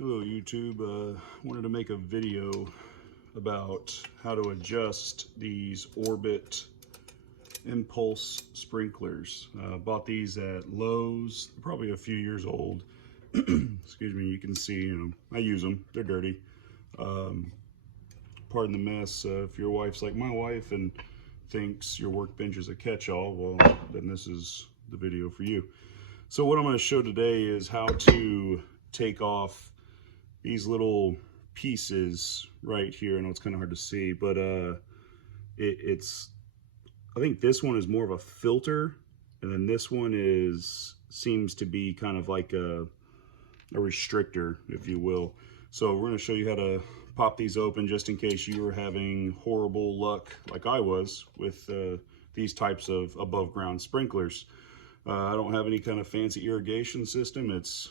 Hello YouTube, wanted to make a video about how to adjust these Orbit impulse sprinklers. Bought these at Lowe's, probably a few years old. Excuse me, you can see, I use them, they're dirty. Pardon the mess. If your wife's like my wife and thinks your workbench is a catch-all, well, then this is the video for you. So what I'm going to show today is how to take off these little pieces right here. I know it's kind of hard to see, but I think this one is more of a filter, and then this one seems to be kind of like a restrictor, if you will. So we're going to show you how to pop these open just in case you were having horrible luck like I was with these types of above ground sprinklers. I don't have any kind of fancy irrigation system. It's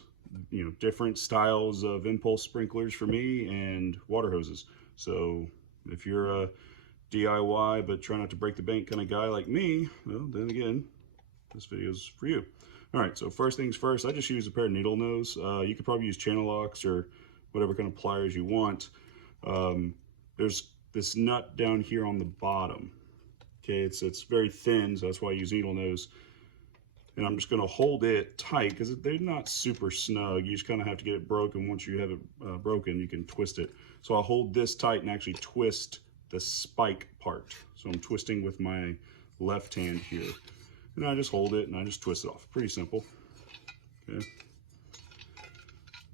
different styles of impulse sprinklers for me and water hoses. So if you're a DIY but try not to break the bank kind of guy like me, well, then again, this video is for you. All right, so first things first, I just use a pair of needle nose. You could probably use channel locks or whatever kind of pliers you want. There's this nut down here on the bottom. Okay, it's very thin, so that's why I use needle nose. And I'm just going to hold it tight because they're not super snug. You just kind of have to get it broken. Once you have it broken, you can twist it. So I'll hold this tight and actually twist the spike part. So I'm twisting with my left hand here. And I just hold it and I just twist it off. Pretty simple. Okay.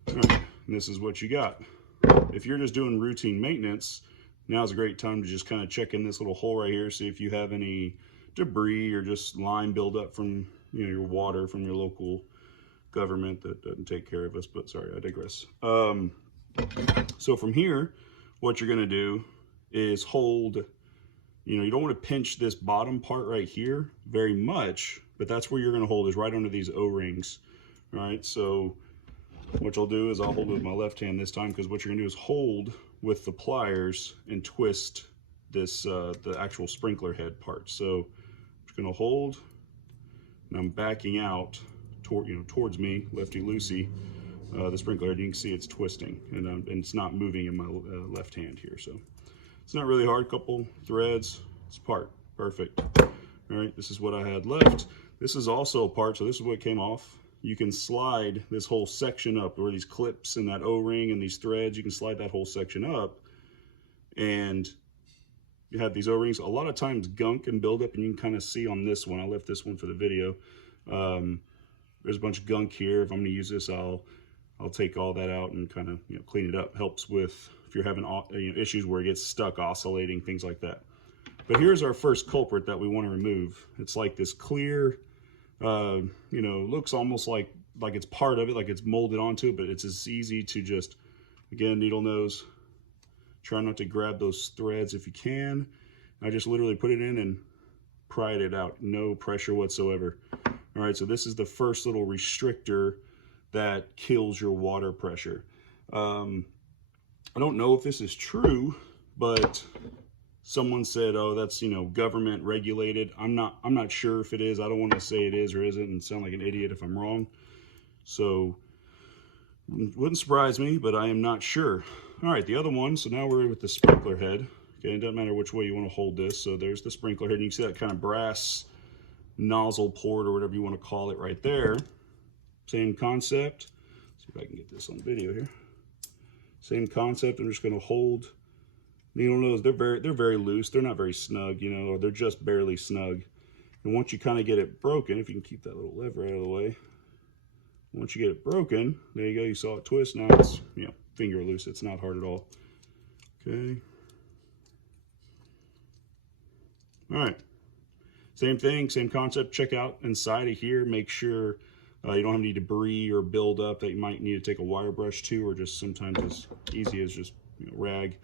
All right. And this is what you got. If you're just doing routine maintenance, now's a great time to just kind of check in this little hole right here, see if you have any debris or just lime buildup from your water from your local government that doesn't take care of us. But sorry, I digress. So from here, what you're going to do is hold, you don't want to pinch this bottom part right here very much, but that's where you're going to hold, is right under these O-rings. All right, so what you'll do is I'll hold it with my left hand this time, because what you're going to do is hold with the pliers and twist this the actual sprinkler head part. So I'm just going to hold, and I'm backing out towards me, lefty loosey, the sprinkler head. You can see it's twisting, and it's not moving in my left hand here. So it's not really hard. Couple threads, it's apart. Perfect. All right, this is what I had left. This is also apart, so this is what came off. You can slide this whole section up, where these clips and that O-ring and these threads, you can slide that whole section up, and you have these O-rings. A lot of times gunk can build up, and you can kind of see on this one. I left this one for the video. There's a bunch of gunk here. If I'm going to use this, I'll take all that out and kind of clean it up. Helps with if you're having issues where it gets stuck oscillating, things like that. But here's our first culprit that we want to remove. It's like this clear, looks almost like it's part of it, like it's molded onto it, but it's as easy to just, again, needle nose. Try not to grab those threads if you can. I just literally put it in and pried it out. No pressure whatsoever. All right, so this is the first little restrictor that kills your water pressure. I don't know if this is true, but someone said, oh, that's government regulated. I'm not sure if it is. I don't want to say it is or isn't and sound like an idiot if I'm wrong. So wouldn't surprise me, but I am not sure. All right, the other one. So now we're with the sprinkler head. Okay, it doesn't matter which way you want to hold this. So there's the sprinkler head. And you can see that kind of brass nozzle port or whatever you want to call it right there. Same concept. Let's see if I can get this on video here. Same concept. I'm just going to hold. Needle nose. They're very loose. They're not very snug, or they're just barely snug. And once you kind of get it broken, if you can keep that little lever out of the way. Once you get it broken, there you go. You saw it twist. Now it's finger loose. It's not hard at all. Okay. All right. Same thing, same concept. Check out inside of here. Make sure you don't have any debris or build up that you might need to take a wire brush to, or just sometimes as easy as just rag.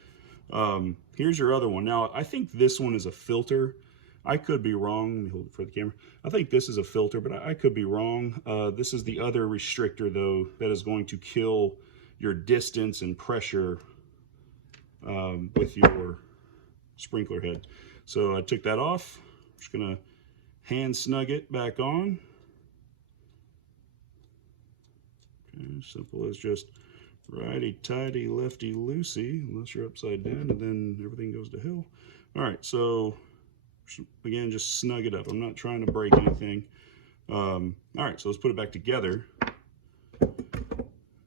Here's your other one. Now, I think this one is a filter. I could be wrong. Let me hold it for the camera. I think this is a filter, but I could be wrong. This is the other restrictor, though, that is going to kill your distance and pressure with your sprinkler head. So I took that off. I'm just going to hand snug it back on. Okay, simple as just righty-tighty, lefty-loosey, unless you're upside down, and then everything goes to hell. All right, so again, just snug it up. I'm not trying to break anything. All right, so let's put it back together. All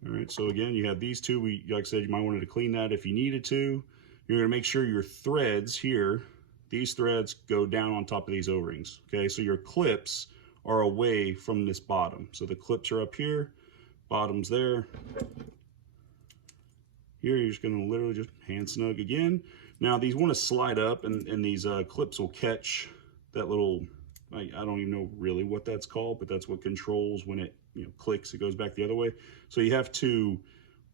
right, so again, you have these two. Like I said, you might want to clean that if you needed to. You're gonna make sure your threads here, these threads go down on top of these O-rings, okay? So your clips are away from this bottom. So the clips are up here, bottom's there. Here, you're just gonna literally just hand snug again. Now, these wanna slide up and these clips will catch that little, I don't even know really what that's called, but that's what controls when it clicks, it goes back the other way. So you have to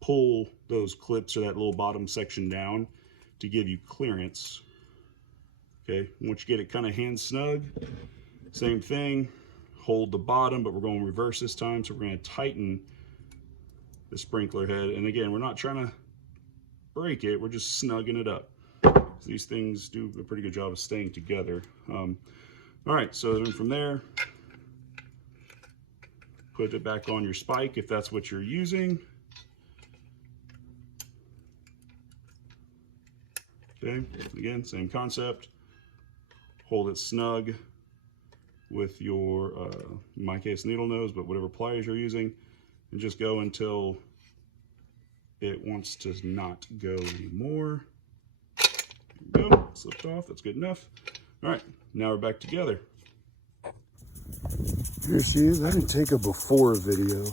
pull those clips or that little bottom section down to give you clearance. Okay, once you get it kind of hand snug, same thing, hold the bottom, but we're going reverse this time. So we're going to tighten the sprinkler head. And again, we're not trying to break it, we're just snugging it up. These things do a pretty good job of staying together. All right, so then from there, put it back on your spike if that's what you're using. Okay, again, same concept. Hold it snug with your, in my case, needle nose, but whatever pliers you're using, and just go until it wants to not go anymore. There we go, slipped off, that's good enough. All right, now we're back together. Here she is. I didn't take a before video.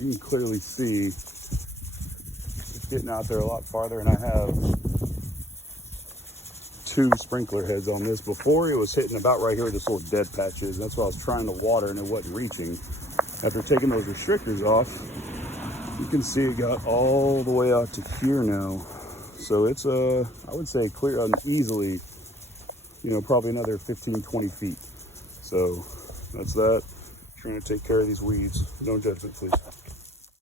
You can clearly see it's getting out there a lot farther, and I have 2 sprinkler heads on this. Before, it was hitting about right here where this little dead patch is. That's why I was trying to water and it wasn't reaching. After taking those restrictors off, you can see it got all the way out to here now. So it's I would say clear easily, probably another 15-20 feet. So that's that. Trying to take care of these weeds. No judgment, please.